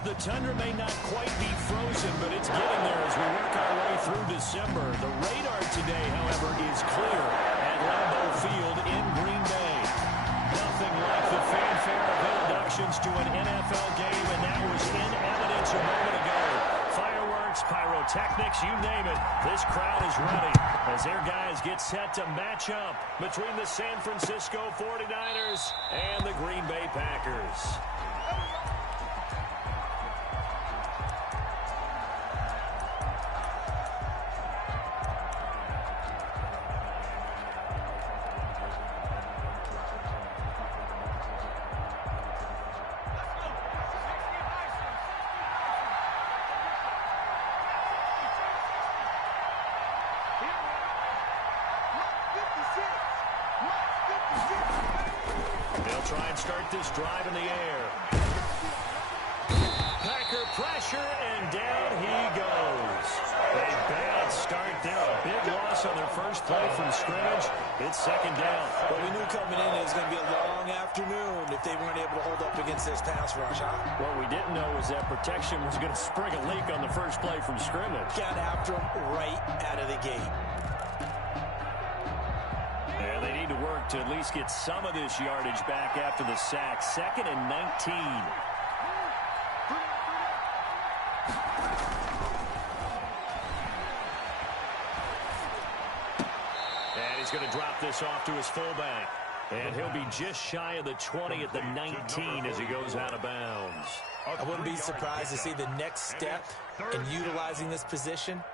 The Tundra may not quite be frozen, but it's getting there as we work our way through December. The radar today, however, is clear at Lambeau Field in Green Bay. Nothing like the fanfare of introductions to an NFL game, and that was in evidence a moment ago. Fireworks, pyrotechnics, you name it. This crowd is ready as their guys get set to match up between the San Francisco 49ers and the Green Bay Packers. They'll try and start this drive in the air. Packer pressure, and down he goes. A bad start there. A big loss on their first play from scrimmage. It's second down. Well, we knew coming in it was going to be a long afternoon if they weren't able to hold up against this pass rush, huh? What we didn't know was that protection was going to spring a leak on the first play from scrimmage. Got after him right out of the gate. And they need to work to at least get some of this yardage back after the sack. 2nd and 19. And he's going to drop this off to his fullback. And he'll be just shy of the 20 at the 19 as he goes out of bounds. I wouldn't be surprised to see the next step in utilizing this position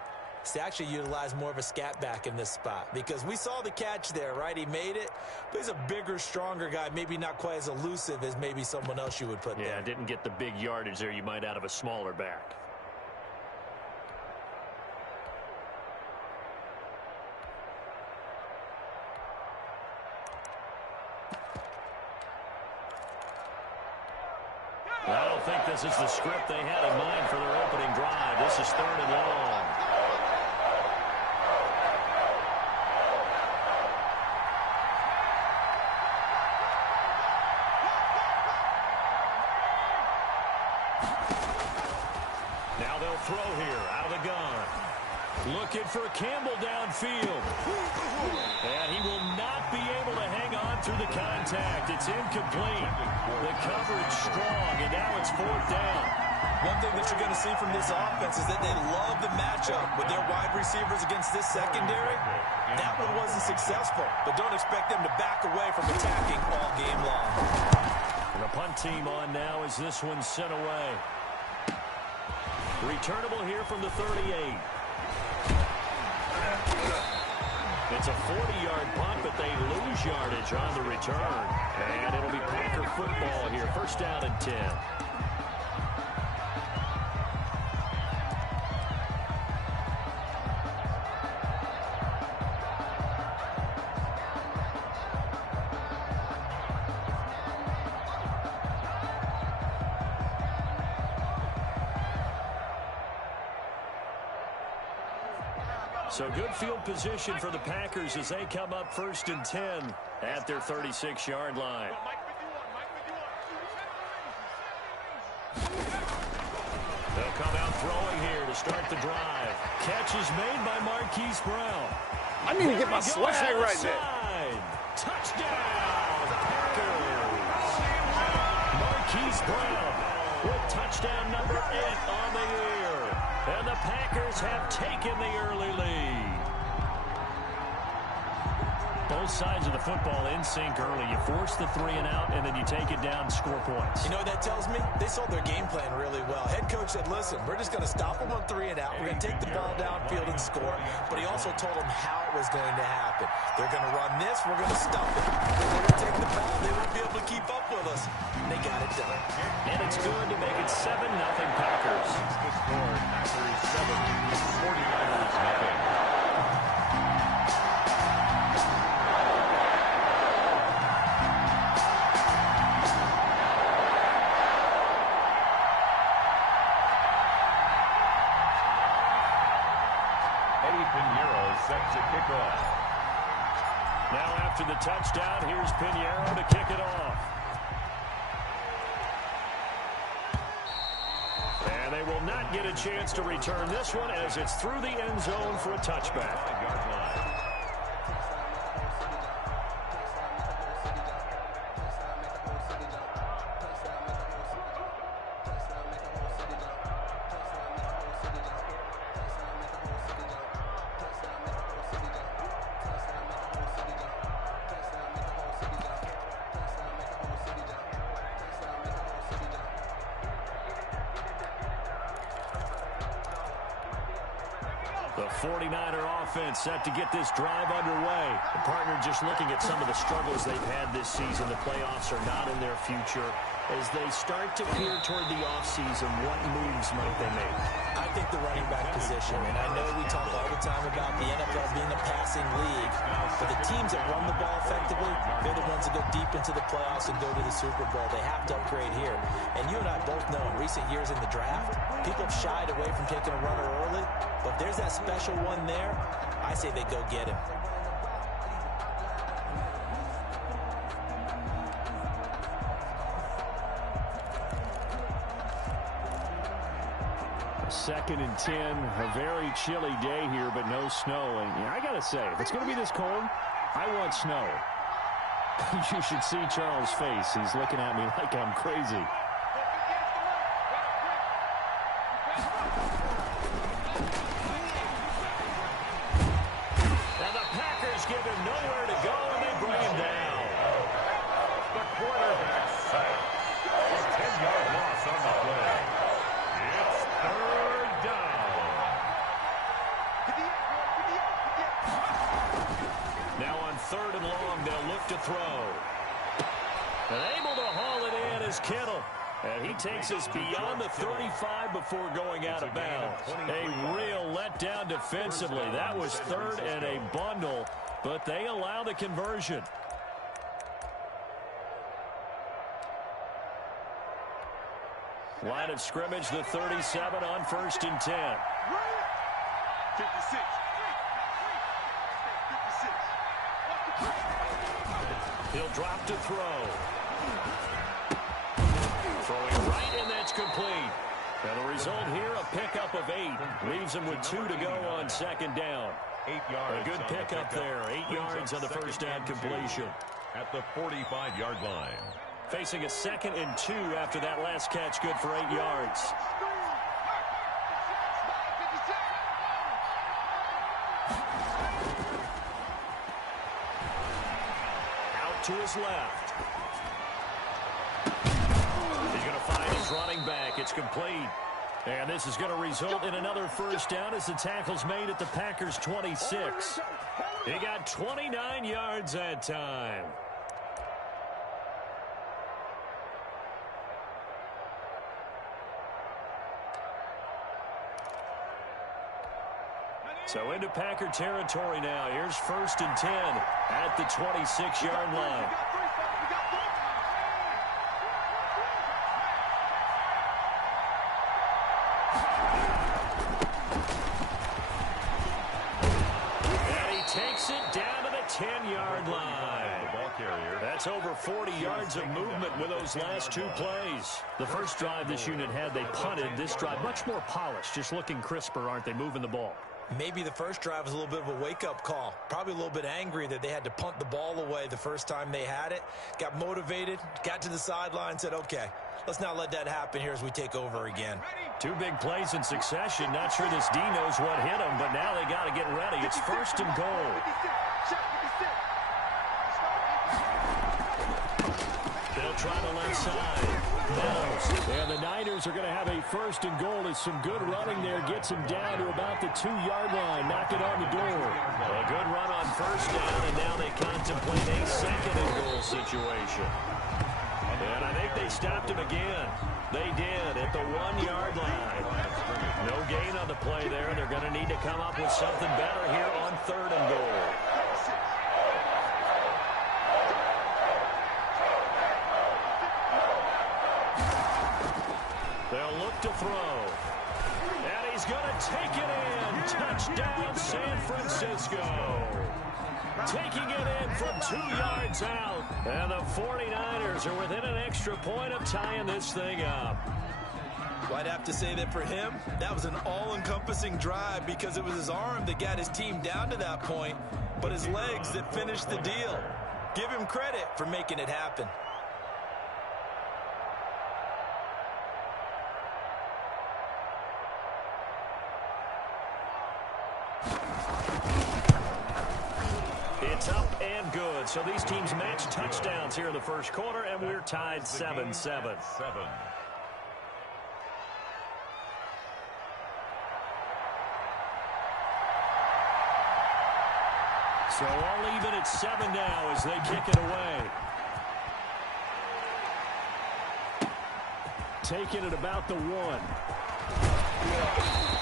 to actually utilize more of a scat back in this spot, because we saw the catch there, right? He made it, but he's a bigger, stronger guy, maybe not quite as elusive as maybe someone else you would put there. Yeah, didn't get the big yardage there you might out of a smaller back. I don't think this is the script they had in mind for their opening drive. This is 3rd and long. Now they'll throw here out of the gun. Looking for Campbell downfield. And he will not be able to hang on through the contact. It's incomplete. The coverage strong, and now it's 4th down. One thing that you're going to see from this offense is that they love the matchup with their wide receivers against this secondary. That one wasn't successful, but don't expect them to back away from attacking all game long. And the punt team on now as this one's sent away. Returnable here from the 38. It's a 40-yard punt, but they lose yardage on the return. And it'll be Packer football here. 1st down and 10. So good field position for the Packers as they come up 1st and 10 at their 36-yard line. They'll come out throwing here to start the drive. Catch is made by Marquise Brown. I need to get my swag right there. Touchdown, Packers. Marquise Brown with touchdown number 8 on the year. And the Packers have taken the early lead. Both sides of the football in sync early. You force the 3 and out, and then you take it down, score points. You know what that tells me? They sold their game plan really well. Head coach said, listen, we're just going to stop them on 3 and out. We're going to take the ball downfield and score. But he also told them how it was going to happen. They're going to run this. We're going to stop it. We're going to take the ball. They won't be able to keep up with us. And they got it done. And it's good to make it 7-0 Packers. The score, Packers 7, 49ers nothing. Set to kick off. Now after the touchdown, here's Pinheiro to kick it off. will not get a chance to return this one as it's through the end zone for a touchback. The 49er offense set to get this drive underway. The partner just looking at some of the struggles they've had this season. The playoffs are not in their future. As they start to peer toward the offseason, what moves might they make? I think the running back position, and I know we talk all the time about the NFL being a passing league, but the teams that run the ball effectively, they're the ones that go deep into the playoffs and go to the Super Bowl. They have to upgrade here. And you and I both know in recent years in the draft, people have shied away from taking a runner early, but if there's that special one there, I say they go get him. Second and 10, a very chilly day here, but no snow. And I got to say, if it's going to be this cold, I want snow. You should see Charles' face. He's looking at me like I'm crazy. And the Packers give him nowhere to go, and they bring him down. The quarterback sack. A 10-yard loss on the play. It's third down. Now on third and long, they'll look to throw. And able to haul it in is Kittle. And he takes us beyond the 35 before going out of bounds. A real letdown defensively. That was third and a bundle, but they allow the conversion. Line of scrimmage, the 37 on first and 10. 56. He'll drop to throw. Throwing right, and that's complete. And the result here, a pickup of 8. Leaves him with 2 to go on second down. 8 yards. A good pickup there. 8 yards on the first down completion. At the 45-yard line. Facing a 2nd and 2 after that last catch, good for 8 yards. Out to his left. He's going to find his running back. It's complete. And this is going to result in another first down as the tackle's made at the Packers' 26. He got 29 yards that time. So into Packer territory now. Here's first and 10 at the 26-yard line. And he takes it down to the 10-yard line. The ball carrier. That's over 40 yards of movement with those last 2 plays. The first drive this unit had, they punted. This drive, much more polished, just looking crisper, aren't they, moving the ball? Maybe the first drive was a little bit of a wake-up call. Probably a little bit angry that they had to punt the ball away the first time they had it. Got motivated, got to the sideline, said, okay, let's not let that happen here as we take over again. 2 big plays in succession. Not sure this D knows what hit him, but now they got to get ready. It's first and goal. They'll try the left side. And the Niners are going to have a first and goal. There's some good running there. Gets him down to about the 2-yard line. Knock it on the door. A good run on first down, and now they contemplate a second and goal situation. And I think they stopped him again. They did at the 1-yard line. No gain on the play there. They're going to need to come up with something better here on third and goal. They'll look to throw. And he's going to take it in. Touchdown, San Francisco. Taking it in from 2 yards out. And the 49ers are within an extra point of tying this thing up. Well, I'd have to say that for him, that was an all-encompassing drive because it was his arm that got his team down to that point, but his legs that finished the deal. Give him credit for making it happen. It's up and good. So these teams match touchdowns here in the first quarter, and we're tied 7-7. So all even at 7 now as they kick it away. Taking it about the 1.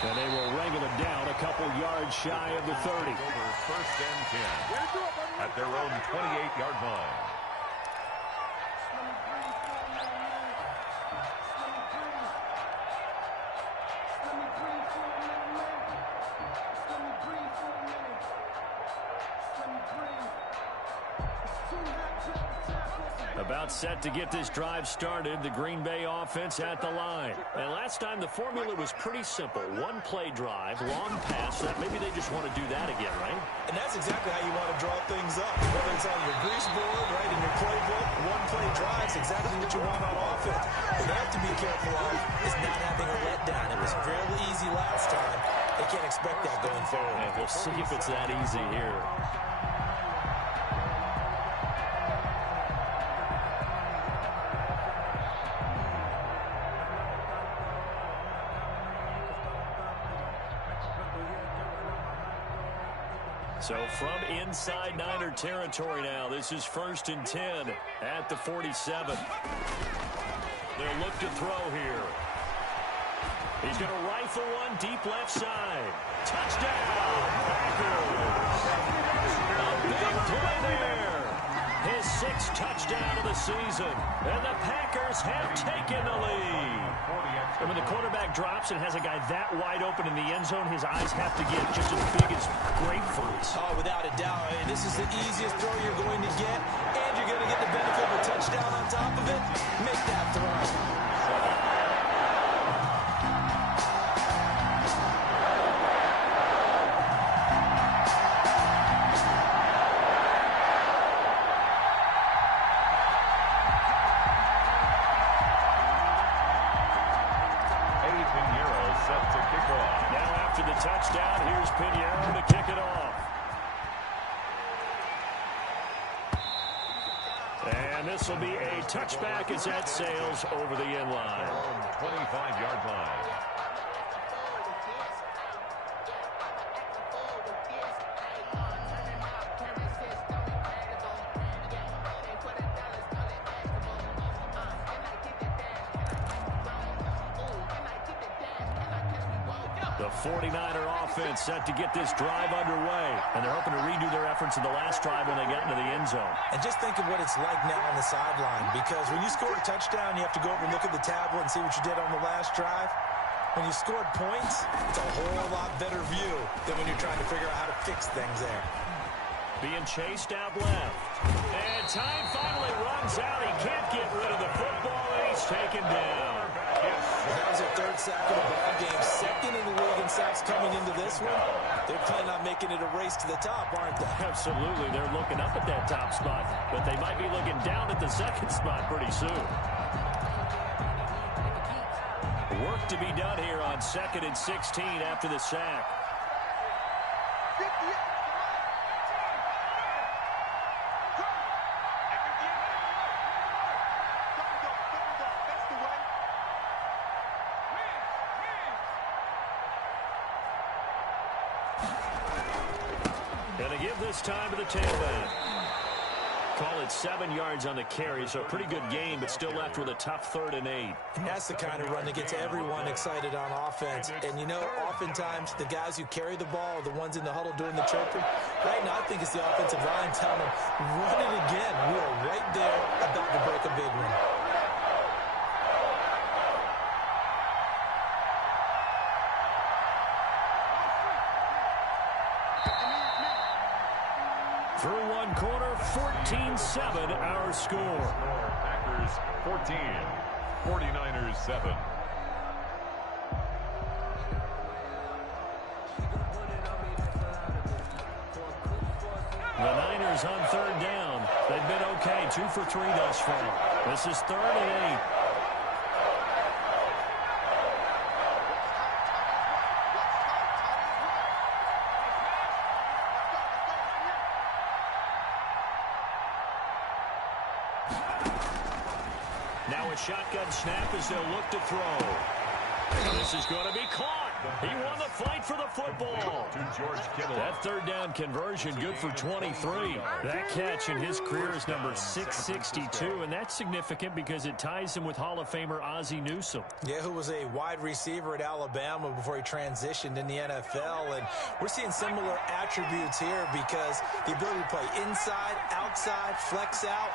And they will wrangle it down a couple yards shy of the 30. Over first and 10 at their own 28-yard line. About set to get this drive started, the Green Bay offense at the line. And last time the formula was pretty simple. One play drive, long pass. That maybe they just want to do that again, right? And that's exactly how you want to draw things up. Whether it's on your grease board, right, in your playbook, one play drive is exactly what you want on offense. What they have to be careful of is not having a letdown. It was fairly easy last time. They can't expect that going forward. And we'll see if it's that easy here. So from inside Niner territory now, this is 1st and 10 at the 47. They'll look to throw here. He's going to rifle one deep left side. Touchdown, Packers! A big play there. His 6th touchdown of the season. And the Packers have taken the lead. And when the quarterback drops and has a guy that wide open in the end zone, his eyes have to get just as big as grapefruits. Oh, without a doubt. This is the easiest throw you're going to get, and you're going to get the benefit of a touchdown on top of it. Make that throw. Touchdown. Here's Pinheiro to kick it off. And this will be a touchback as that sails over the end line. 25-yard line. The 49er offense set to get this drive underway. And they're hoping to redo their efforts in the last drive when they got into the end zone. And just think of what it's like now on the sideline. Because when you score a touchdown, you have to go over and look at the tablet and see what you did on the last drive. When you scored points, it's a whole lot better view than when you're trying to figure out how to fix things there. Being chased out left. And time finally runs out. He can't get rid of the football, and he's taken down. Well, that was their 3rd sack of the ball game. 2nd in the league in sacks coming into this one. They're planning on making it a race to the top, aren't they? Absolutely. They're looking up at that top spot, but they might be looking down at the 2nd spot pretty soon. Work to be done here on 2nd and 16 after the sack. Gonna give this time to the tailback. Call it 7 yards on the carry, so a pretty good game, but still left with a tough 3rd and 8. That's the kind of run that gets everyone excited on offense. And, you know, oftentimes the guys who carry the ball are the ones in the huddle doing the chirping. Right now, I think it's the offensive line telling them, run it again. We are right there about to break a big one. Through one quarter, 14-7 our score. Packers 14, 49ers 7. The Niners on third down. They've been okay, 2 for 3 thus far. This is 3rd and 8. Now a shotgun snap as they'll look to throw. This is going to be caught. He won the fight for the football. That third down conversion good for 23. That catch in his career is number 662, and that's significant because it ties him with Hall of Famer Ozzie Newsome. Yeah, who was a wide receiver at Alabama before he transitioned in the NFL. And we're seeing similar attributes here because the ability to play inside, outside, flex out.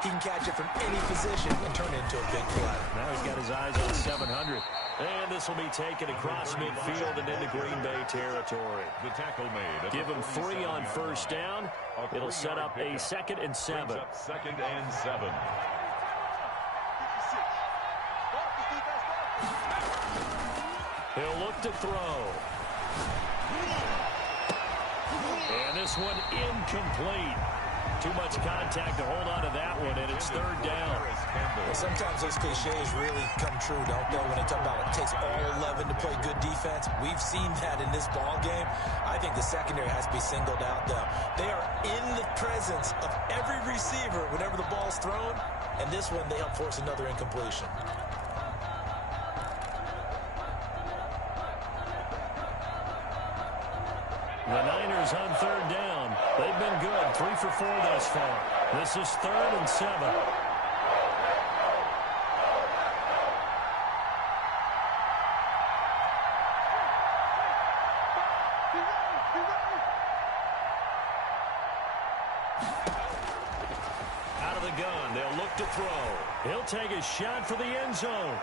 He can catch it from any position and turn it into a big play. Now he's got his eyes on 700. And this will be taken across midfield and into Green Bay territory. The tackle made. Give him 3 on first down. It'll set up a 2nd and 7. 2nd and 7. He'll look to throw. And this one incomplete. Too much contact to hold on to that one, and it's 3rd down. Well, sometimes those cliches really come true, don't they? When they talk about it takes all 11 to play good defense. We've seen that in this ball game. I think the secondary has to be singled out, though. They are in the presence of every receiver whenever the ball's thrown, and this one they help force another incompletion. The Niners on 3rd down. They've been good, 3 for 4 thus far. This is 3rd and 7. Out of the gun, they'll look to throw. He'll take a shot for the end zone.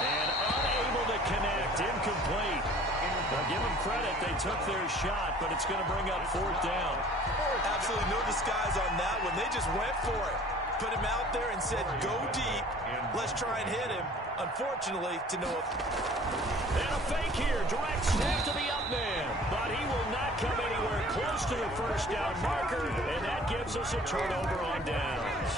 And unable to connect, incomplete. Now, give them credit. They took their shot, but it's going to bring up 4th down. Absolutely no disguise on that one. They just went for it. Put him out there and said, go deep. Let's try and hit him. Unfortunately, to no effect. And a fake here. Direct snap to the up man. But he will not come anywhere close to the first down marker. And that gives us a turnover on downs.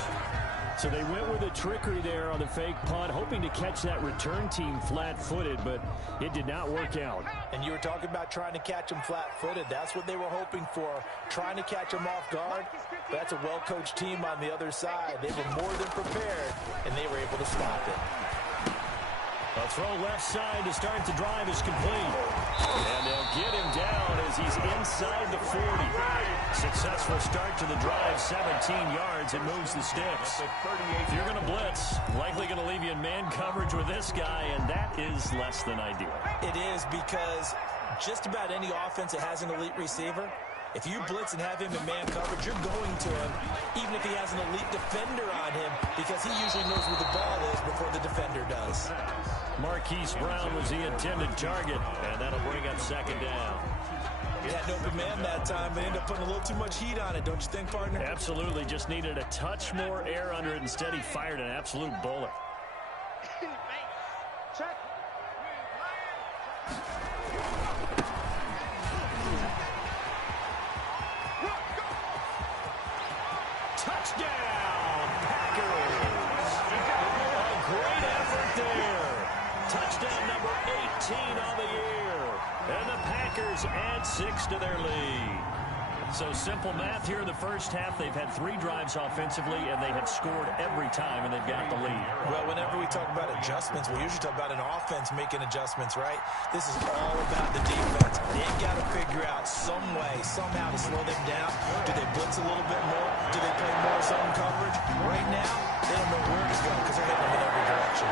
So they went with a trickery there on the fake punt, hoping to catch that return team flat-footed, but it did not work out. And you were talking about trying to catch them flat-footed. That's what they were hoping for, trying to catch them off guard. But that's a well-coached team on the other side. They were more than prepared, and they were able to stop it. A throw left side to start the drive is complete. And they'll get him down as he's inside the 40. Successful start to the drive, 17 yards. It moves the sticks. If you're going to blitz, likely going to leave you in man coverage with this guy, and that is less than ideal. It is because just about any offense that has an elite receiver, if you blitz and have him in man coverage, you're going to him, even if he has an elite defender on him, because he usually knows where the ball is before the defender does. Marquise Brown was the intended target, and that'll bring up 2nd down. He had an open man that time, but ended up putting a little too much heat on it, don't you think, partner? Absolutely, just needed a touch more air under it. Instead, he fired an absolute bullet. Touchdown, Packers! A great effort there. Touchdown number 18 on the year. And the Packers add 6 to their lead. So simple math here in the first half. They've had 3 drives offensively, and they have scored every time, and they've got the lead. Well, whenever we talk about adjustments, we usually talk about an offense making adjustments, right? This is all about the defense. They've got to figure out some way, somehow to slow them down. Do they blitz a little bit more? Do they play more zone coverage? Right now, they don't know where to go because they're hitting them in every direction.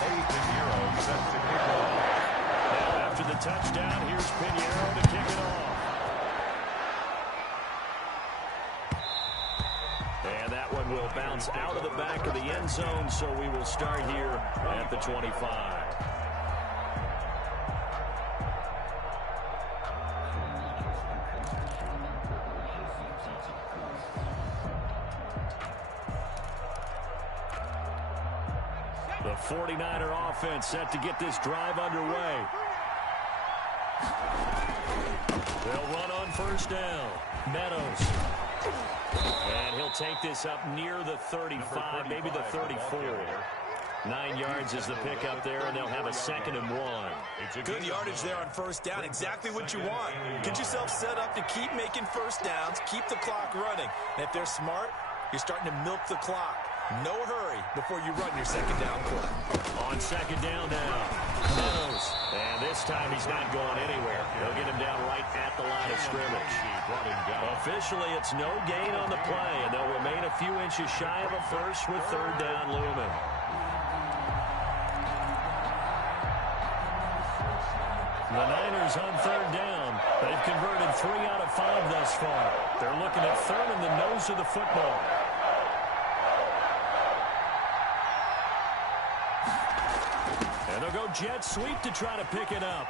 Pinheiro set to kick off. Now after the touchdown, here's Pinheiro to kick it off. And that one will bounce out of the back of the end zone, so we will start here at the 25. The 49er offense set to get this drive underway. They'll run on first down. Meadows. And he'll take this up near the 35, maybe the 34. 9 yards is the pickup there, and they'll have a 2nd and 1. Good yardage there on first down. Exactly what you want. Get yourself set up to keep making first downs, keep the clock running. And if they're smart, you're starting to milk the clock. No hurry before you run your 2nd down play. On 2nd down now, Meadows. And this time he's not going anywhere. They'll get him down right at the line of scrimmage. Officially, it's no gain on the play, and they'll remain a few inches shy of a first with 3rd down looming. The Niners on 3rd down. They've converted 3 out of 5 thus far. They're looking at 3rd in the nose of the football. And they'll go jet sweep to try to pick it up.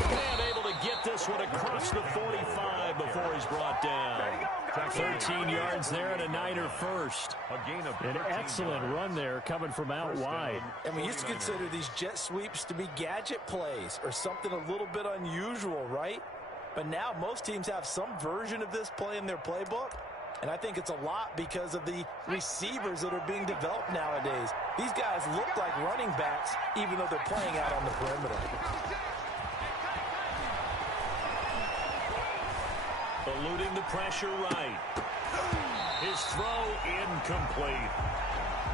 And able to get this one across the 45 before he's brought down. 13 yards there and a Niner first. An excellent run there coming from out wide. And we used to consider these jet sweeps to be gadget plays or something a little bit unusual, right? But now most teams have some version of this play in their playbook. And I think it's a lot because of the receivers that are being developed nowadays. These guys look like running backs even though they're playing out on the perimeter. Eluding the pressure right. His throw incomplete.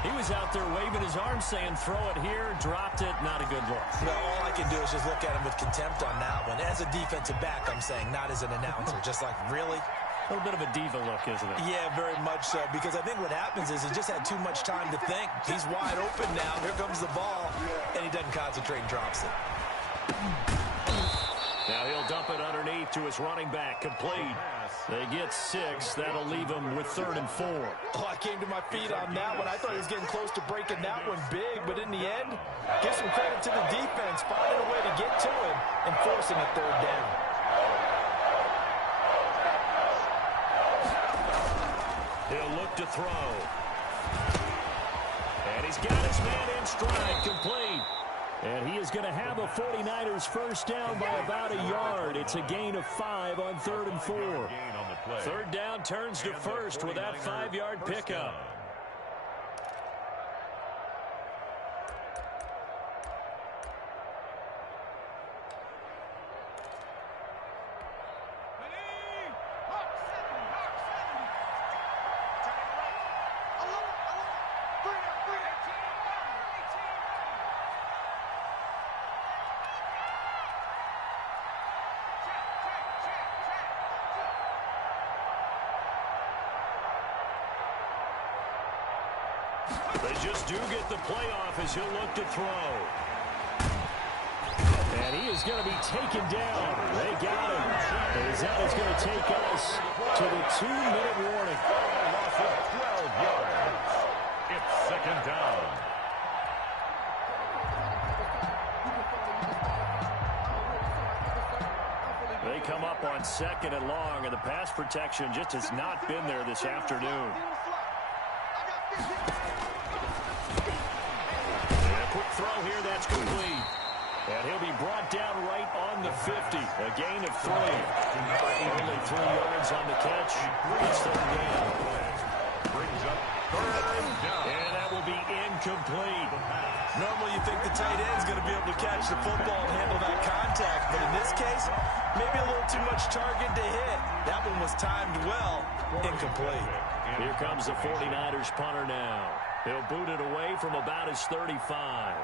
He was out there waving his arms saying throw it here, dropped it, not a good look. No, all I can do is just look at him with contempt on that one. As a defensive back, I'm saying, not as an announcer. Just like, really? A little bit of a diva look, isn't it? Yeah, very much so, because I think what happens is he just had too much time to think. He's wide open now. Here comes the ball, and he doesn't concentrate and drops it. Now he'll dump it underneath to his running back, complete. They get 6. That'll leave him with 3rd and 4. Oh, I came to my feet on that one. I thought he was getting close to breaking that one big, but in the end, give some credit to the defense, finding a way to get to him and forcing a 3rd down. He'll look to throw. And he's got his man in stride, complete. And he is going to have a 49ers first down by about a yard. It's a gain of 5 on 3rd and 4. 3rd down turns to first with that 5-yard pickup. They just do get the playoff as he'll look to throw. And he is going to be taken down. They got him. As that is going to take us to the 2-minute warning. 12 yards. It's 2nd down. They come up on 2nd and long, and the pass protection just has not been there this afternoon. Quick throw here, that's complete. And he'll be brought down right on the 50. A gain of 3. Only 3 yards on the catch. It's 3rd down. Brings up 3rd down. And that will be incomplete. Normally you think the tight end's going to be able to catch the football and handle that contact. But in this case, maybe a little too much target to hit. That one was timed well. Incomplete. Here comes the 49ers punter now. He'll boot it away from about his 35.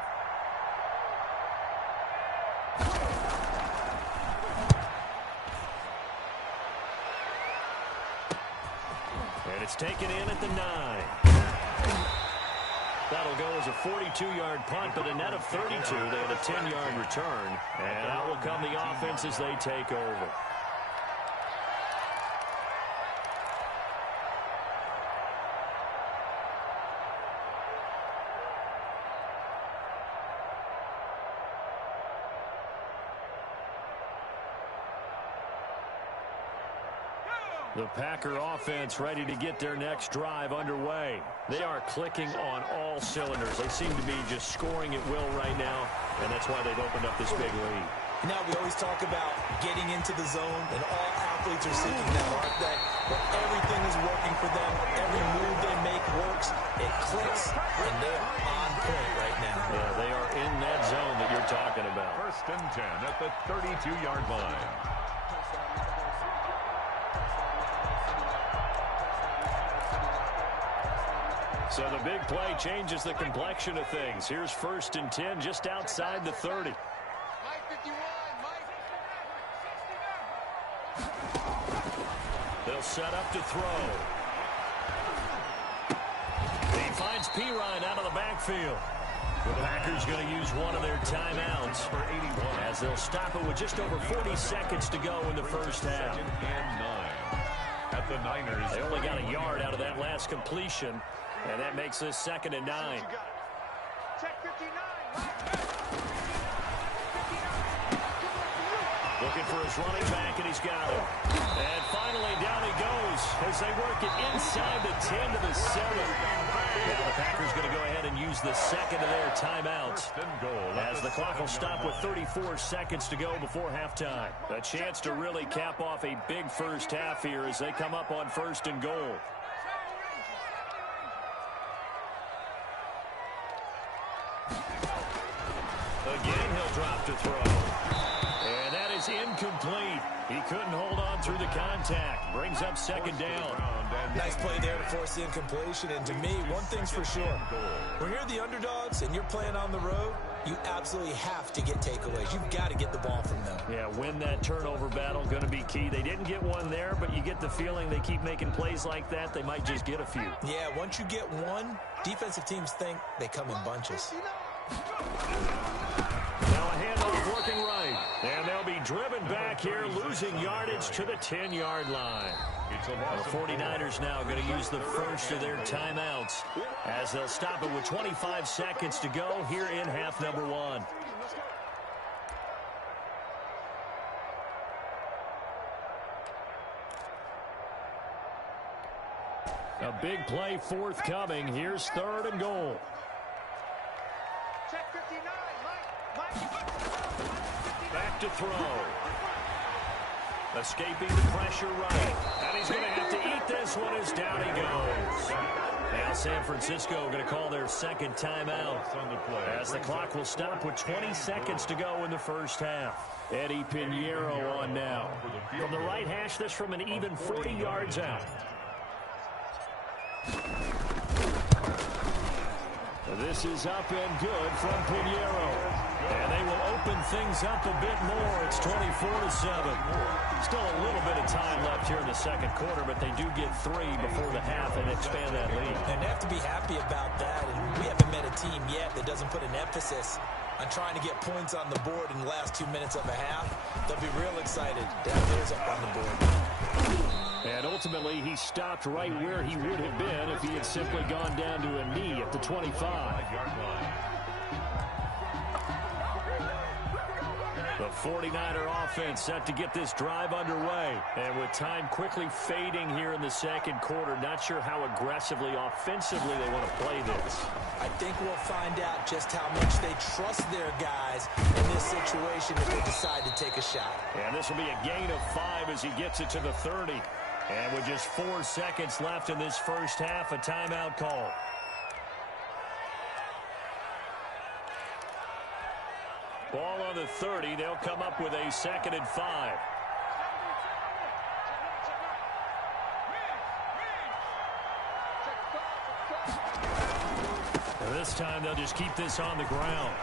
And it's taken in at the 9. That'll go as a 42-yard punt, but a net of 32. They had a 10-yard return. And out will come the offense as they take over. The Packer offense ready to get their next drive underway. They are clicking on all cylinders. They seem to be just scoring at will right now, and that's why they've opened up this big lead. Now, we always talk about getting into the zone, and all athletes are seeking that, aren't they? When everything is working for them, every move they make works, it clicks, and they're on point right now. Yeah, they are in that zone that you're talking about. 1st and 10 at the 32-yard line. So the big play changes the complexion of things. Here's 1st and 10 just outside the 30. They'll set up to throw. He finds Pirine out of the backfield. The Packers going to use one of their timeouts For 81. as they'll stop it with just over 40 seconds to go in the first half. 2nd and 9 at the Niners. They only got a yard out of that last completion, and that makes this 2nd and 9. Looking for his running back, and he's got it. And finally, down he goes as they work it inside the 10 to the 7. Now the Packers going to go ahead and use the second of their timeouts, 1st and goal as the clock will stop with 34 seconds to go before halftime. A chance to really cap off a big first half here as they come up on 1st and goal. Again, he'll drop to throw. And that is incomplete. He couldn't hold on through the contact. Brings up 2nd down. Nice play there to force the incompletion. And to me, one thing's for sure. When you're the underdogs and you're playing on the road, you absolutely have to get takeaways. You've got to get the ball from them. Yeah, win that turnover battle, going to be key. They didn't get one there, but you get the feeling they keep making plays like that, they might just get a few. Yeah, once you get one, defensive teams think they come in bunches. Now a handoff working right. And they'll be driven back here, losing yardage to the 10-yard line. The 49ers now going to use the first of their timeouts as they'll stop it with 25 seconds to go here in half number 1. A big play forthcoming. Here's 3rd and goal. Back to throw. Escaping the pressure right. And he's going to have to eat this one as down he goes. Now San Francisco going to call their second timeout as the clock will stop with 20 seconds to go in the first half. Eddie Pinheiro on now. From the right hash, this from an even 40 yards out. This is up and good from Pinheiro. And they will open things up a bit more. It's 24-7. Still a little bit of time left here in the second quarter, but they do get 3 before the half and expand that lead. And they have to be happy about that. And we haven't met a team yet that doesn't put an emphasis on trying to get points on the board in the last 2 minutes of a half. They'll be real excited to have theirs up on the board. And ultimately, he stopped right where he would have been if he had simply gone down to a knee at the 25-yard line. The 49er offense set to get this drive underway. And with time quickly fading here in the second quarter, not sure how aggressively, offensively they want to play this. I think we'll find out just how much they trust their guys in this situation if they decide to take a shot. And this will be a gain of 5 as he gets it to the 30. And with just 4 seconds left in this first half, a timeout call. Ball on the 30. They'll come up with a 2nd and 5. And this time they'll just keep this on the ground.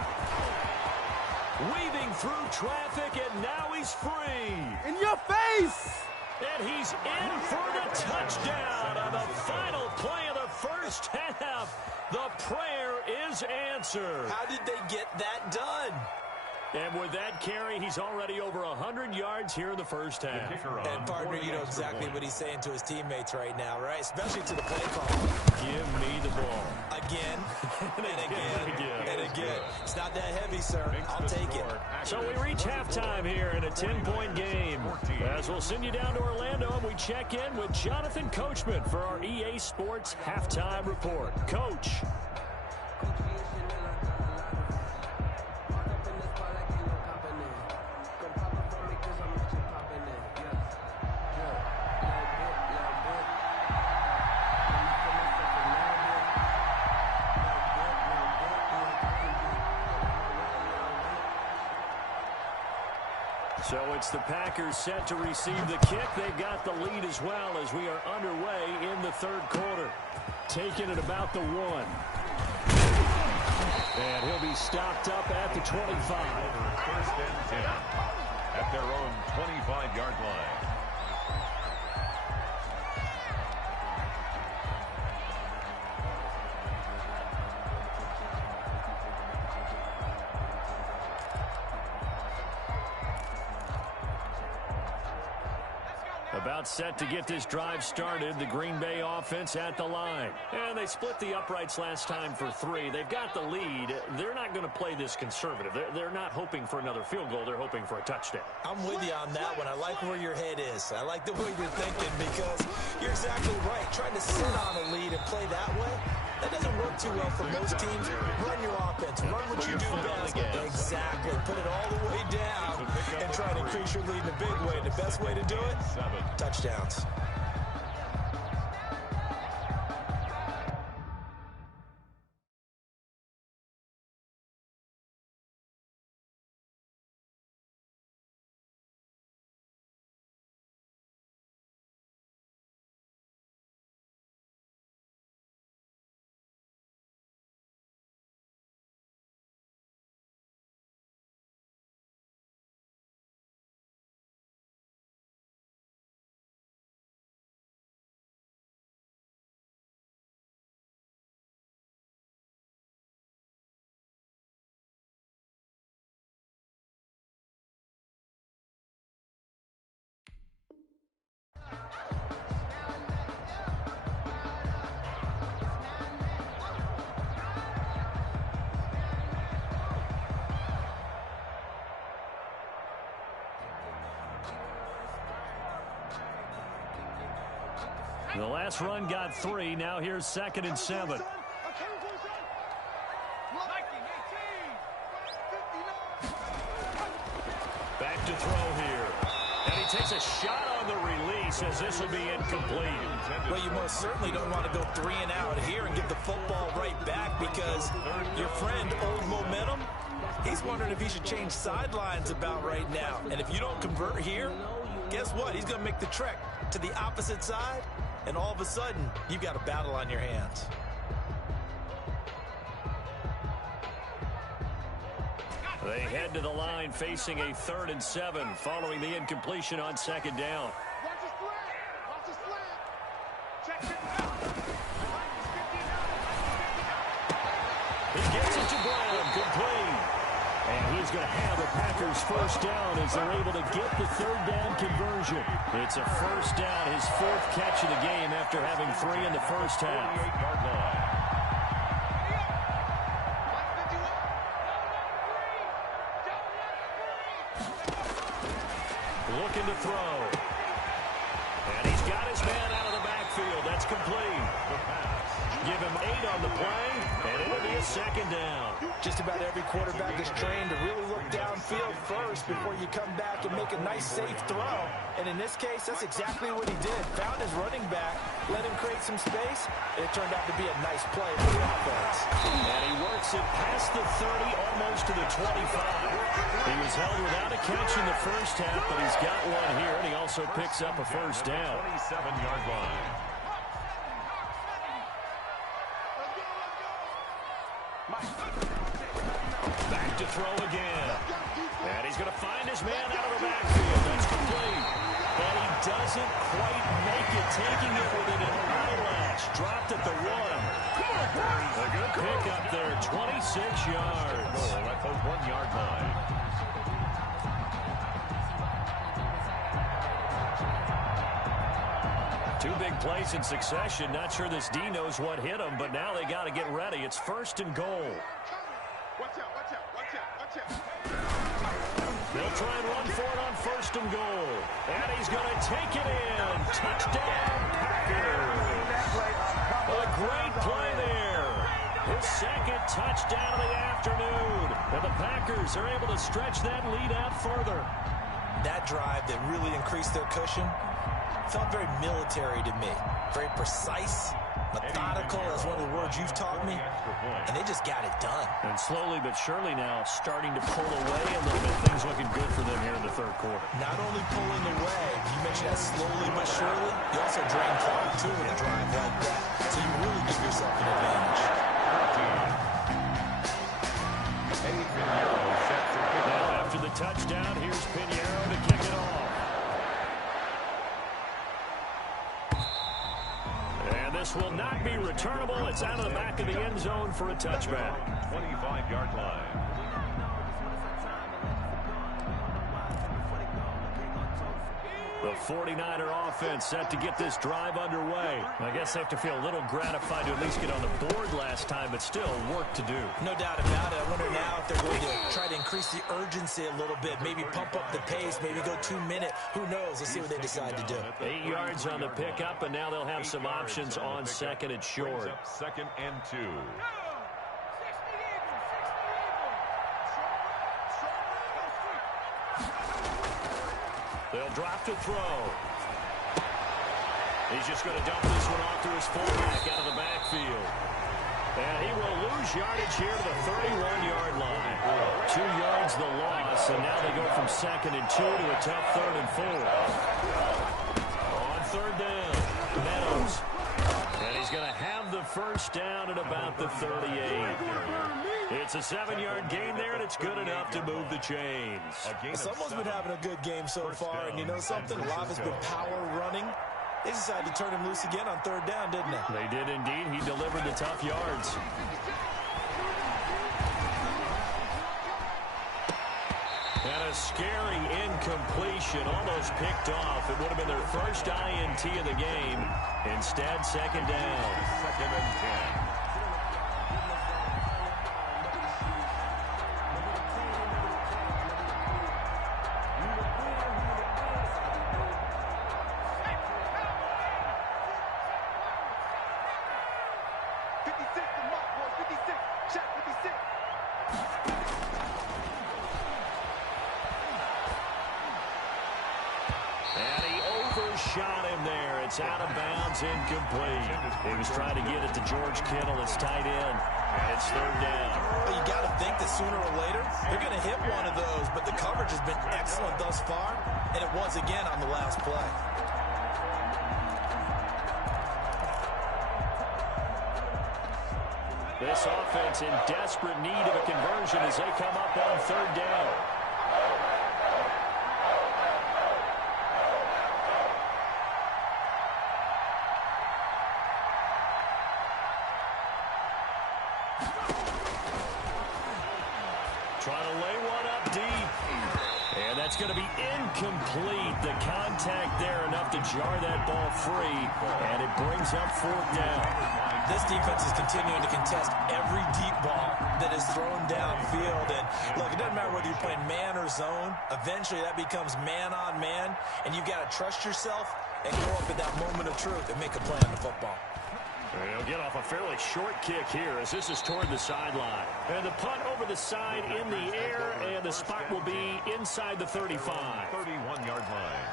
Weaving through traffic, and now he's free. In your face! And he's in for the touchdown on the final play of the first half. The prayer is answered. How did they get that done? And with that carry, he's already over 100 yards here in the first half. And, partner, you know exactly what he's saying to his teammates right now, right? Especially to the play call. Give me the ball. Again, and again, and again. It's not that heavy, sir. I'll take it. So we reach halftime here in a 10-point game. As we'll send you down to Orlando, and we check in with Jonathan Coachman for our EA Sports Halftime Report. Coach. So it's the Packers set to receive the kick. They've got the lead as well as we are underway in the third quarter. Taking it about the 1. And he'll be stopped up at the 25. First and 10 at their own 25-yard line. About set to get this drive started. The Green Bay offense at the line. And they split the uprights last time for 3. They've got the lead. They're not going to play this conservative. They're not hoping for another field goal. They're hoping for a touchdown. I'm with you on that one. I like where your head is. I like the way you're thinking because you're exactly right. Trying to sit on a lead and play that way, that doesn't work too well for most teams. Run your offense. Run what you do best. Exactly. Put it all the way down and try to increase your lead in a big way. The best way to do it, touchdowns. The last run got 3. Now here's 2nd and 7. Back to throw here. And he takes a shot on the release as this will be incomplete. Well, you most certainly don't want to go 3 and out here and give the football right back because your friend, Old Momentum, he's wondering if he should change sidelines about right now. And if you don't convert here, guess what? He's going to make the trek to the opposite side, and all of a sudden, you've got a battle on your hands. They head to the line facing a 3rd and 7 following the incompletion on 2nd down. He gets it to Brown, complete. And he's going to have the Packers first down as they're able to get the 3rd down conversion. It's a first down, his 4th catch of the game after having 3 in the first half. 38-yard line. Looking to throw. And he's got his man out of the backfield. That's complete. The pass. Give him 8 on the play, and it'll be a 2nd down. Just about every quarterback is trained to really look downfield first before you come back and make a nice, safe throw. And in this case, that's exactly what he did. Found his running back, let him create some space, and it turned out to be a nice play for the offense. And he works it past the 30, almost to the 25. He was held without a catch in the first half, but he's got one here, and he also picks up a first down. 27-yard line. Back to throw again. And he's going to find his man out of the backfield. That's complete. But he doesn't quite make it, taking it within an eyelash. Dropped at the 1. A good pick up there, 26 yards. At the 1-yard line. Two big plays in succession. Not sure this D knows what hit him, but now they got to get ready. It's 1st and goal. They'll try and run for it on 1st and goal. And he's going to take it in. Touchdown, Packers. A great play there. His 2nd touchdown of the afternoon. And the Packers are able to stretch that lead out further. That drive that really increased their cushion felt very military to me. Very precise, Methodical, that's one of the words you've taught me. And they just got it done. And slowly but surely now starting to pull away a little bit. Things looking good for them here in the third quarter. Not only pulling away, you mentioned that slowly but surely, you also drain clock too in a drive like that. So you really give yourself an advantage. Now after the touchdown, here's Pinheiro to kick it off. And this will not be returnable. It's out of the back of the end zone for a touchback. 25-yard line. The 49er offense set to get this drive underway. I guess they have to feel a little gratified to at least get on the board last time, but still work to do. No doubt about it. I wonder now if they're going to try to increase the urgency a little bit, maybe pump up the pace, maybe go 2 minute. Who knows? Let's see what they decide to do. 8 yards on the pickup, and now they'll have some options on second and short. Second and 2. They'll drop to throw. He's just going to dump this one off to his fullback out of the backfield. And he will lose yardage here to the 31-yard line. 2 yards the loss, and now they go from second and 2 to a tough third and 4. On third down, Meadows. And he's going to have the first down at about the 38. It's a 7-yard gain there, and it's good enough to move the chains. Someone's been having a good game so far, and you know something? A lot has been power running. They decided to turn him loose again on third down, didn't they? They did indeed. He delivered the tough yards. And a scary incompletion, almost picked off. It would have been their first INT of the game. Instead, second down. Second and 10. Shot him there. It's out of bounds, incomplete. He was trying to get it to George Kittle, his tight end. And it's third down. Well, you got to think that sooner or later, they're going to hit one of those, but the coverage has been excellent thus far, and it was again on the last play. This offense in desperate need of a conversion as they come up on third down. Trying to lay one up deep. And that's going to be incomplete. The contact there enough to jar that ball free. And it brings up fourth down. This defense is continuing to contest every deep ball that is thrown downfield. And look, it doesn't matter whether you're playing man or zone. Eventually that becomes man on man. And you've got to trust yourself and go up at that moment of truth and make a play on the football. He'll get off a fairly short kick here as this is toward the sideline. And the punt over the side in the air, and the spot will be inside the 35. 31-yard line.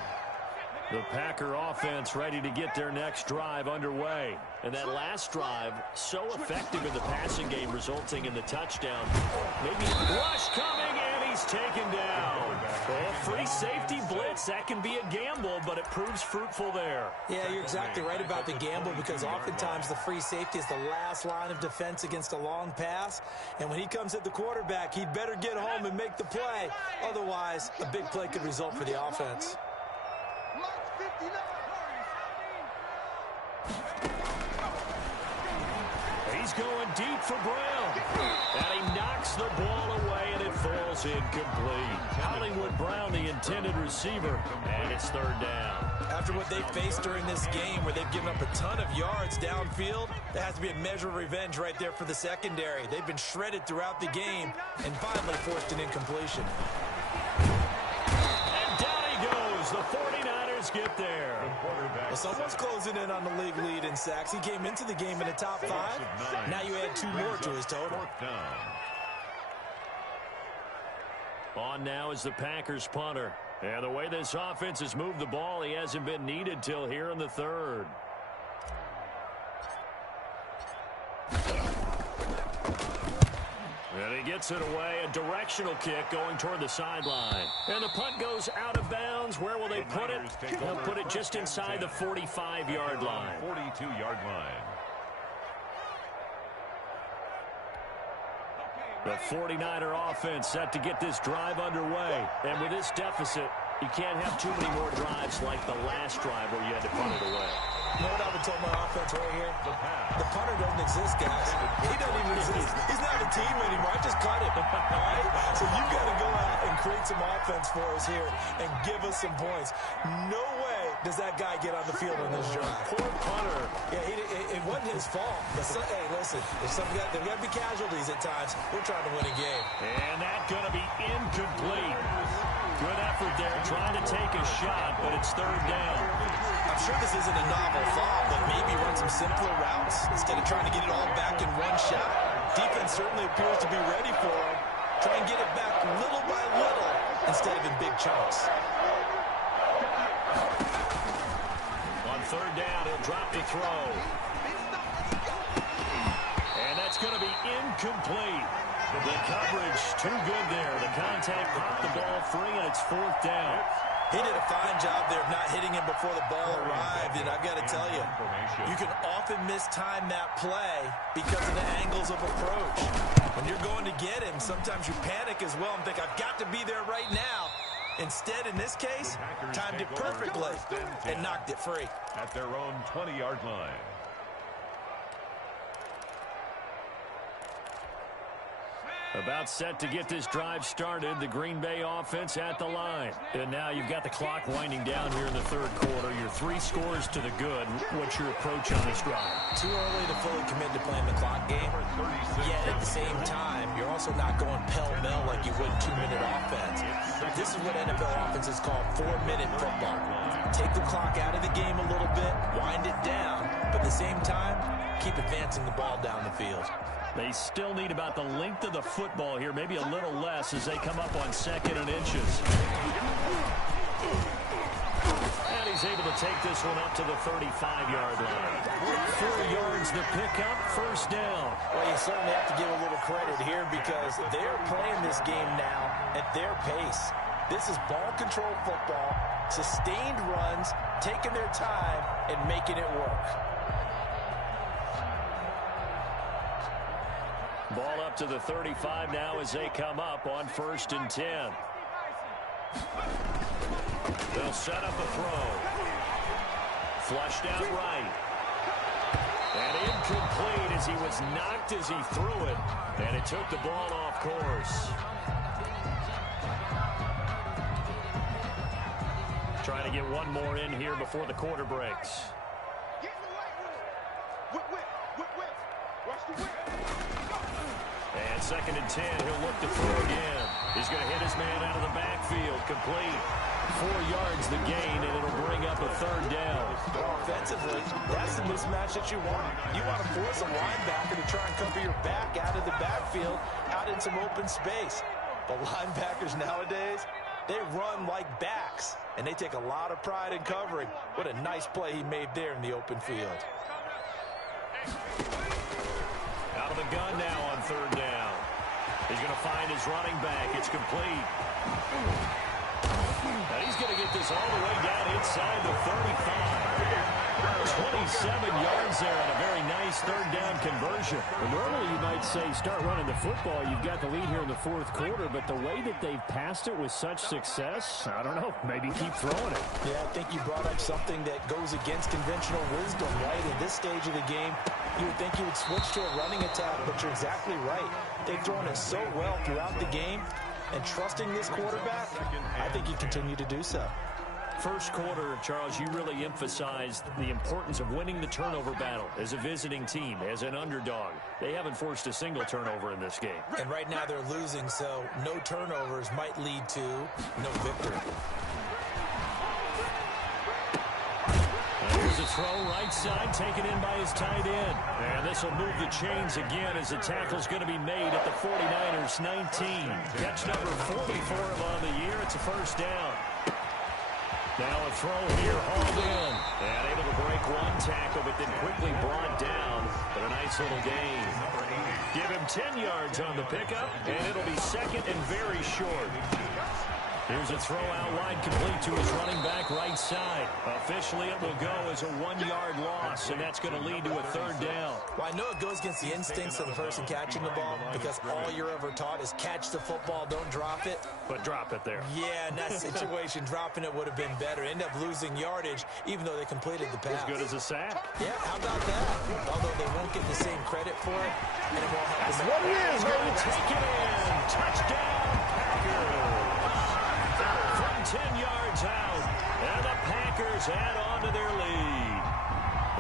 The Packer offense ready to get their next drive underway. And that last drive, so effective in the passing game, resulting in the touchdown. Maybe a rush coming, and he's taken down. Well, free safety blitz, that can be a gamble, but it proves fruitful there. Yeah, you're exactly right about the gamble, because oftentimes the free safety is the last line of defense against a long pass. And when he comes at the quarterback, he'd better get home and make the play. Otherwise, a big play could result for the offense. He's going deep for Brown. And he knocks the ball away, and it falls incomplete. Hollywood Brown, the intended receiver, and it's third down. After what they've faced during this game, where they've given up a ton of yards downfield, there has to be a measure of revenge right there for the secondary. They've been shredded throughout the game and finally forced an incompletion. And down he goes. The 49ers get there. Well, someone's closing in on the league lead in sacks. He came into the game in the top 5. Now you add 2 more to his total. On now is the Packers punter. And the way this offense has moved the ball, he hasn't been needed till here in the third. And he gets it away, a directional kick going toward the sideline. And the punt goes out of bounds. Where will they put it? They'll put it just inside the 45-yard line. 42-yard line. The 49er offense set to get this drive underway. And with this deficit, you can't have too many more drives like the last drive where you had to punt it away. You know what I would tell my offense right here? The punter doesn't exist, guys. He doesn't even exist. He's not a team anymore. I just cut him. All right? So you've got to go out and create some offense for us here and give us some points. No way does that guy get on the field on this drive. Poor punter. Yeah, it wasn't his fault. But hey, listen, there's got to be casualties at times. We're trying to win a game. And that's going to be incomplete. Good effort there, trying to take a shot, but it's third down. I'm sure this isn't a novel thought, but maybe run some simpler routes instead of trying to get it all back in one shot. Defense certainly appears to be ready for him. Try and get it back little by little instead of in big chunks. On third down, he'll drop the throw. And that's going to be incomplete. The coverage too good there. The contact popped the ball free, and it's fourth down. He did a fine job there of not hitting him before the ball arrived, and I've got to tell you, you can often mistime that play because of the angles of approach. When you're going to get him, sometimes you panic as well and think, I've got to be there right now. Instead, in this case, timed it perfectly and knocked it free. At their own 20-yard line. About set to get this drive started. The Green Bay offense at the line. And now you've got the clock winding down here in the third quarter. You're 3 scores to the good. What's your approach on this drive? Too early to fully commit to playing the clock game. Yet at the same time, you're also not going pell-mell like you would 2-minute offense. This is what NFL offenses call 4-minute football. Take the clock out of the game a little bit, wind it down, but at the same time, keep advancing the ball down the field. They still need about the length of the football here, maybe a little less as they come up on 2nd and inches. And he's able to take this one up to the 35-yard line. 4 yards the pickup, first down. Well, you certainly have to give a little credit here because they're playing this game now at their pace. This is ball control football, sustained runs, taking their time, and making it work. Ball up to the 35 now as they come up on 1st and 10. They'll set up a throw. Flushed out right. And incomplete as he was knocked as he threw it. And it took the ball off course. Trying to get one more in here before the quarter breaks. And 2nd and 10, he'll look to throw again. He's going to hit his man out of the backfield. Complete. 4 yards the gain, and it'll bring up a third down. Offensively, that's the mismatch that you want. You want to force a linebacker to try and cover your back out of the backfield, out in some open space. But linebackers nowadays, they run like backs, and they take a lot of pride in covering. What a nice play he made there in the open field. Out of the gun now on third down. He's going to find his running back. It's complete. And he's going to get this all the way down inside the 35. 27 yards there and a very nice third down conversion. Well, normally you might say start running the football. You've got the lead here in the fourth quarter, but the way that they've passed it with such success, I don't know, maybe keep throwing it. Yeah, I think you brought up something that goes against conventional wisdom, right? In this stage of the game, you would think you would switch to a running attack, but you're exactly right. They've thrown it so well throughout the game, and trusting this quarterback, I think you continue to do so. First quarter, Charles, you really emphasized the importance of winning the turnover battle as a visiting team, as an underdog. They haven't forced a single turnover in this game. And right now they're losing, so no turnovers might lead to no victory. Here's a throw right side, taken in by his tight end. And this will move the chains again as the tackle's going to be made at the 49ers 19. Catch number 40 for him on the year. It's a first down. Now a throw here, hauled in. And able to break one tackle, but then quickly brought down. But a nice little gain. Give him 10 yards on the pickup, and it'll be second and very short. Here's a throw out wide, complete to his running back right side. Officially, it will go as a 1-yard loss, and that's going to lead to a third down. Well, I know it goes against the instincts of the person catching the ball because all you're ever taught is catch the football, don't drop it. But drop it there. Yeah, in that situation, dropping it would have been better. End up losing yardage, even though they completed the pass. As good as a sack. Yeah, how about that? Although they won't get the same credit for it, and it won't help That's them. what it is, baby. Take it in. Touchdown, Packers. From 10 yards out, and the Packers add on to their lead.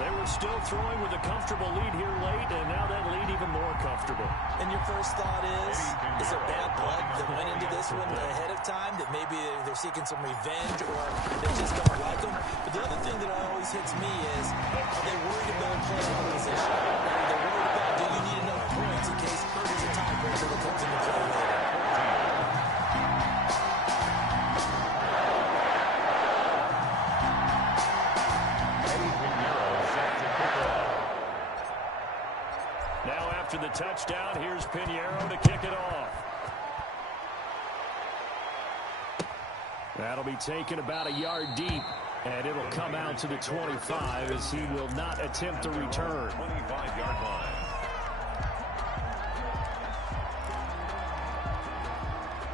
They were still throwing with a comfortable lead here late, and now that lead even more comfortable. And your first thought is there bad blood that went into this one ahead of time, that maybe they're seeking some revenge or they just don't like them? But the other thing that always hits me is, are they worried about playoff position? Are they worried about, do you need enough points in case there's a tiebreaker that comes into play later? Now after the touchdown, here's Pinheiro to kick it off. That'll be taken about a yard deep, and it'll come out to the 25 as he will not attempt to return. 25-yard line.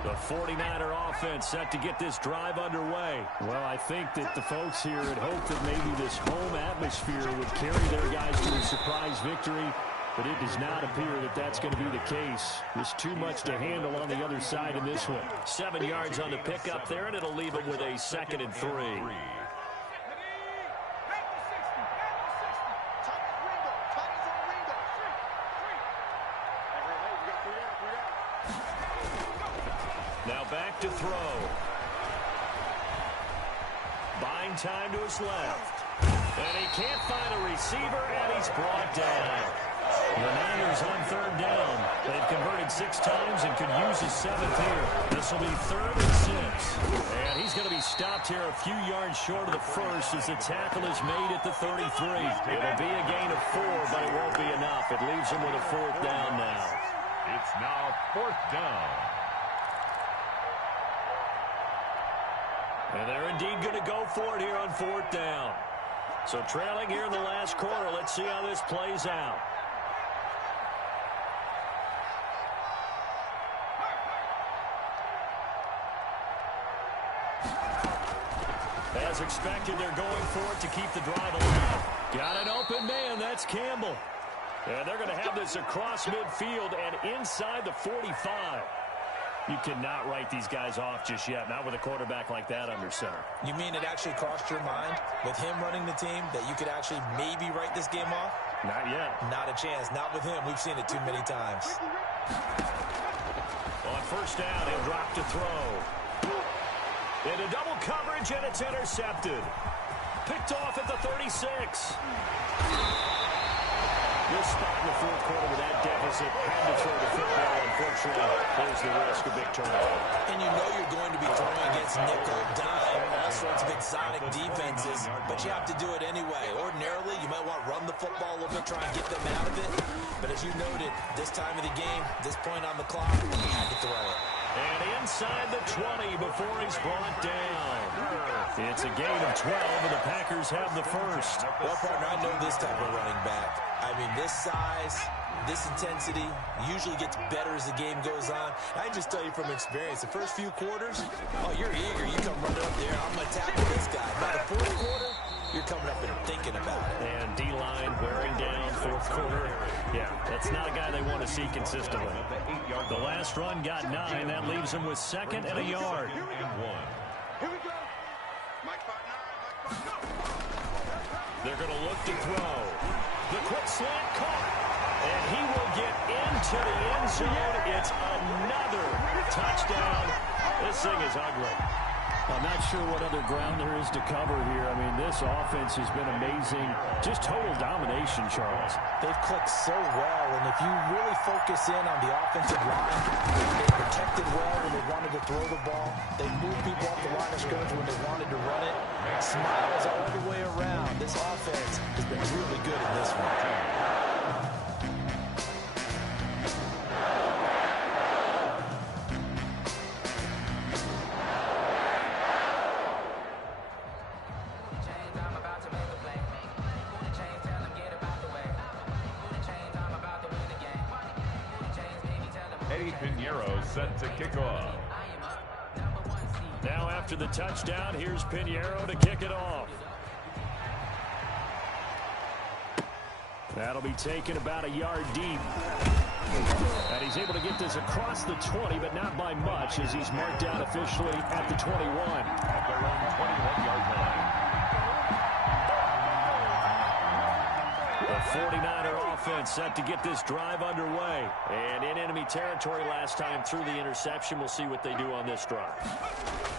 The 49er offense set to get this drive underway. Well, I think that the folks here had hoped that maybe this home atmosphere would carry their guys to a surprise victory, but it does not appear that that's going to be the case. There's too much to handle on the other side in this one. 7 yards on the pickup there, and it'll leave them with a 2nd and 3. Now back to throw. Buying time to his left. And he can't find a receiver, and he's brought down. The Niners on 3rd down. They've converted 6 times and could use his 7th here. This will be 3rd and 6. And he's going to be stopped here a few yards short of the first as the tackle is made at the 33. It'll be a gain of 4, but it won't be enough. It leaves him with a 4th down now. It's now 4th down. And they're indeed going to go for it here on 4th down. So trailing here in the last quarter. Let's see how this plays out. As expected, they're going for it to keep the drive alive. Got an open man. That's Campbell. And they're going to have this across midfield and inside the 45. You cannot write these guys off just yet, not with a quarterback like that under center. You mean it actually crossed your mind with him running the team that you could actually maybe write this game off? Not yet. Not a chance. Not with him. We've seen it too many times. On 1st down, he'll drop to throw. Into double coverage, and it's intercepted. Picked off at the 36. This spot in the 4th quarter with that deficit, had to throw the football. Unfortunately, there's the risk of big turnover. And you know you're going to be throwing against nickel, dime, all sorts of exotic defenses, but you have to do it anyway. Ordinarily, you might want to run the football a little bit, try and get them out of it. But as you noted, this time of the game, this point on the clock, you had to throw it. And inside the 20 before he's brought down. It's a gain of 12, and the Packers have the first. Well, partner, I know this type of running back. I mean, this size, this intensity usually gets better as the game goes on. I can just tell you from experience, the first few quarters, oh, you're eager. You come running up there, I'm going to tackle this guy. By the 4th quarter, you're coming up and thinking about it. And D-line wearing down 4th quarter. Yeah, that's not a guy they want to see consistently. The last run got 9. That leaves him with 2nd and a yard. They're going to look to throw. The quick slant caught. And he will get into the end zone. It's another touchdown. This thing is ugly. I'm not sure what other ground there is to cover here. I mean, this offense has been amazing. Just total domination, Charles. They've clicked so well, and if you really focus in on the offensive line, they protected well when they wanted to throw the ball. They moved people off the line of scrimmage when they wanted to run it. Eddie Pinheiro set to kick off. Now after the touchdown, here's Pinheiro to kick it off. That'll be taken about a yard deep. And he's able to get this across the 20, but not by much, as he's marked out officially at the 21. At their own 21-yard line. The 49er offense set to get this drive underway. And in enemy territory last time through the interception. We'll see what they do on this drive.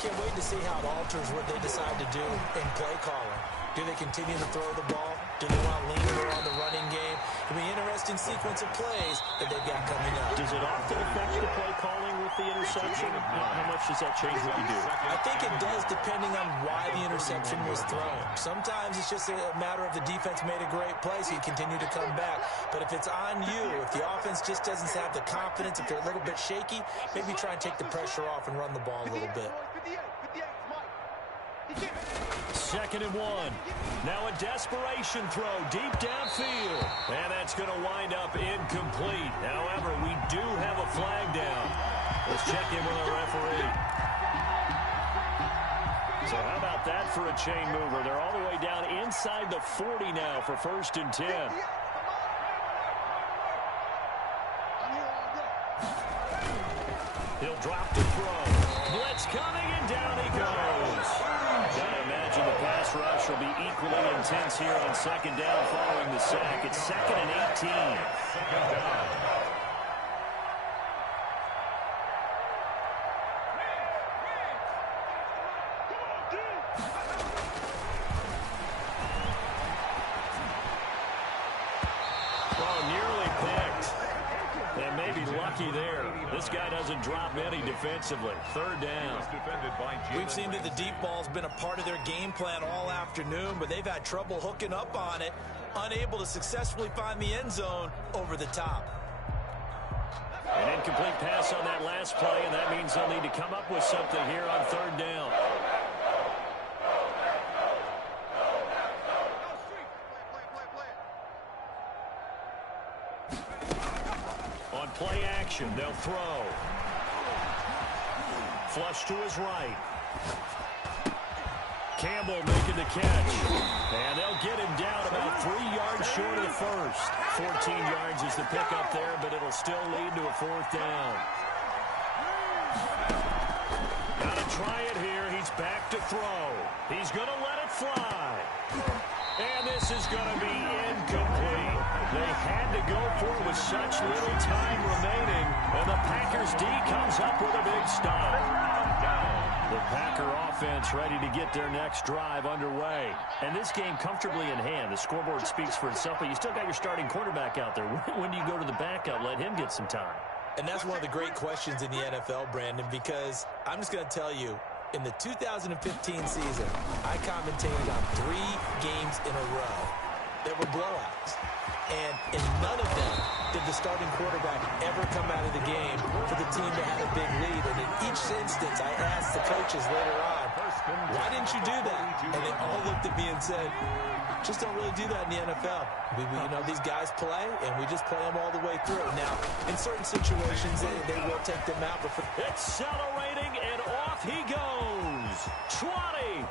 Can't wait to see how it alters what they decide to do in play calling. Do they continue to throw the ball? Do they want to lean more on the running game? It'll be an interesting sequence of plays that they've got coming up. Does it often affect the play calling with the interception? How much does that change what you do? I think it does, depending on why the interception was thrown. Sometimes it's just a matter of the defense made a great play, so you continue to come back. But if it's on you, if the offense just doesn't have the confidence, if they're a little bit shaky, maybe try and take the pressure off and run the ball a little bit. 2nd and 1. Now a desperation throw deep downfield. And that's going to wind up incomplete. However, we do have a flag down. Let's check in with our referee. So how about that for a chain mover? They're all the way down inside the 40 now for 1st and 10. He'll drop to throw. Blitz coming, and down he goes. Gotta imagine the pass rush will be equally intense here on 2nd down following the sack. It's 2nd and 18. 2nd down. There. This guy doesn't drop any defensively. 3rd down. We've seen that the deep ball's been a part of their game plan all afternoon, but they've had trouble hooking up on it, unable to successfully find the end zone over the top. An incomplete pass on that last play, and that means they'll need to come up with something here on 3rd down. Play action, they'll throw. Flush to his right. Campbell making the catch. And they'll get him down about 3 yards short of the first. 14 yards is the pickup there, but it'll still lead to a 4th down. Gotta try it here. He's back to throw. He's gonna let it fly. And this is gonna be incomplete. They had to go for it with such little time remaining, and the Packers D comes up with a big stop. The Packer offense ready to get their next drive underway. And this game comfortably in hand. The scoreboard speaks for itself, but you still got your starting quarterback out there. When do you go to the backup? Let him get some time. And that's one of the great questions in the NFL, Brandon, because I'm just going to tell you, in the 2015 season, I commentated on 3 games in a row. There were blowouts. And in none of them did the starting quarterback ever come out of the game for the team that had a big lead. And in each instance, I asked the coaches later on, why didn't you do that? And they all looked at me and said, just don't really do that in the NFL. You know, these guys play, and we just play them all the way through. Now, in certain situations, they will take them out. But accelerating, and off he goes. 20.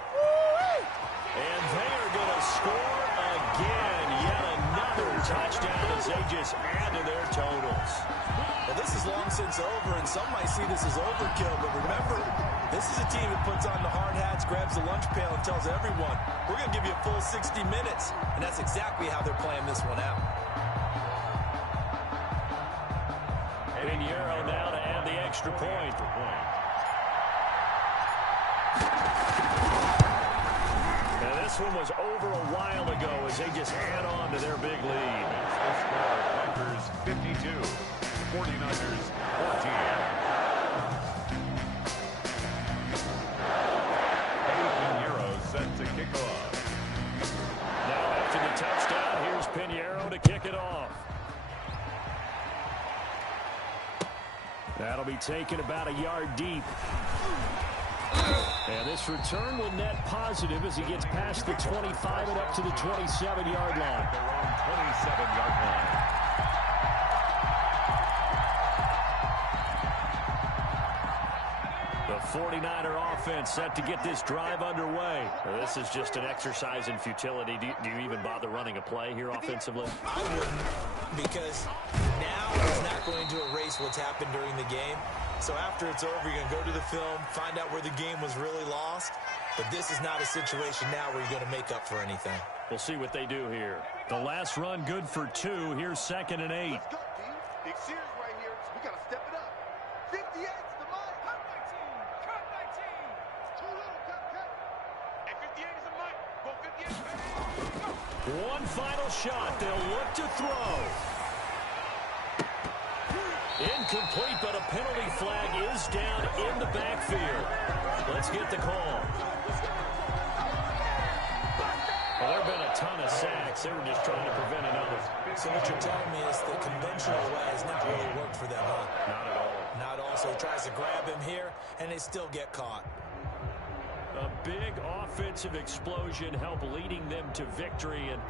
And they are going to score again. Yet another touchdown as they just add to their totals. Well, this is long since over, and some might see this as overkill. But remember, this is a team that puts on the hard hats, grabs the lunch pail, and tells everyone, we're going to give you a full 60 minutes. And that's exactly how they're playing this one out. Pinheiro now to add the extra point. Now this one was over a while ago as they just add on to their big lead. The score, Packers 52, 49ers 14. Eddie Pinheiro set to kick off. Now after the touchdown, here's Pinheiro to kick it off. That'll be taken about a yard deep. And this return will net positive as he gets past the 25 and up to the 27-yard line. Their own 27-yard line. 49er offense set to get this drive underway. Well, this is just an exercise in futility. Do you even bother running a play here offensively? I wouldn't, because now he's not going to erase what's happened during the game. So after it's over, you're going to go to the film, find out where the game was really lost. But this is not a situation now where you're going to make up for anything. We'll see what they do here. The last run good for 2. Here's 2nd and 8. Let's go, D. Big series right here. So we got to step it up. 58's the mic. Cut 19. Cut 19. Too little. Cut. And 58 is the mic. Go 58. One final shot. They'll look to throw. Incomplete, but a penalty flag is down in the backfield. Let's get the call. Well, there have been a ton of sacks. They were just trying to prevent another. So what you're telling me is the conventional way has not really worked for them, huh? Not at all. Not at all. So he tries to grab him here, and they still get caught. A big offensive explosion helped leading them to victory. And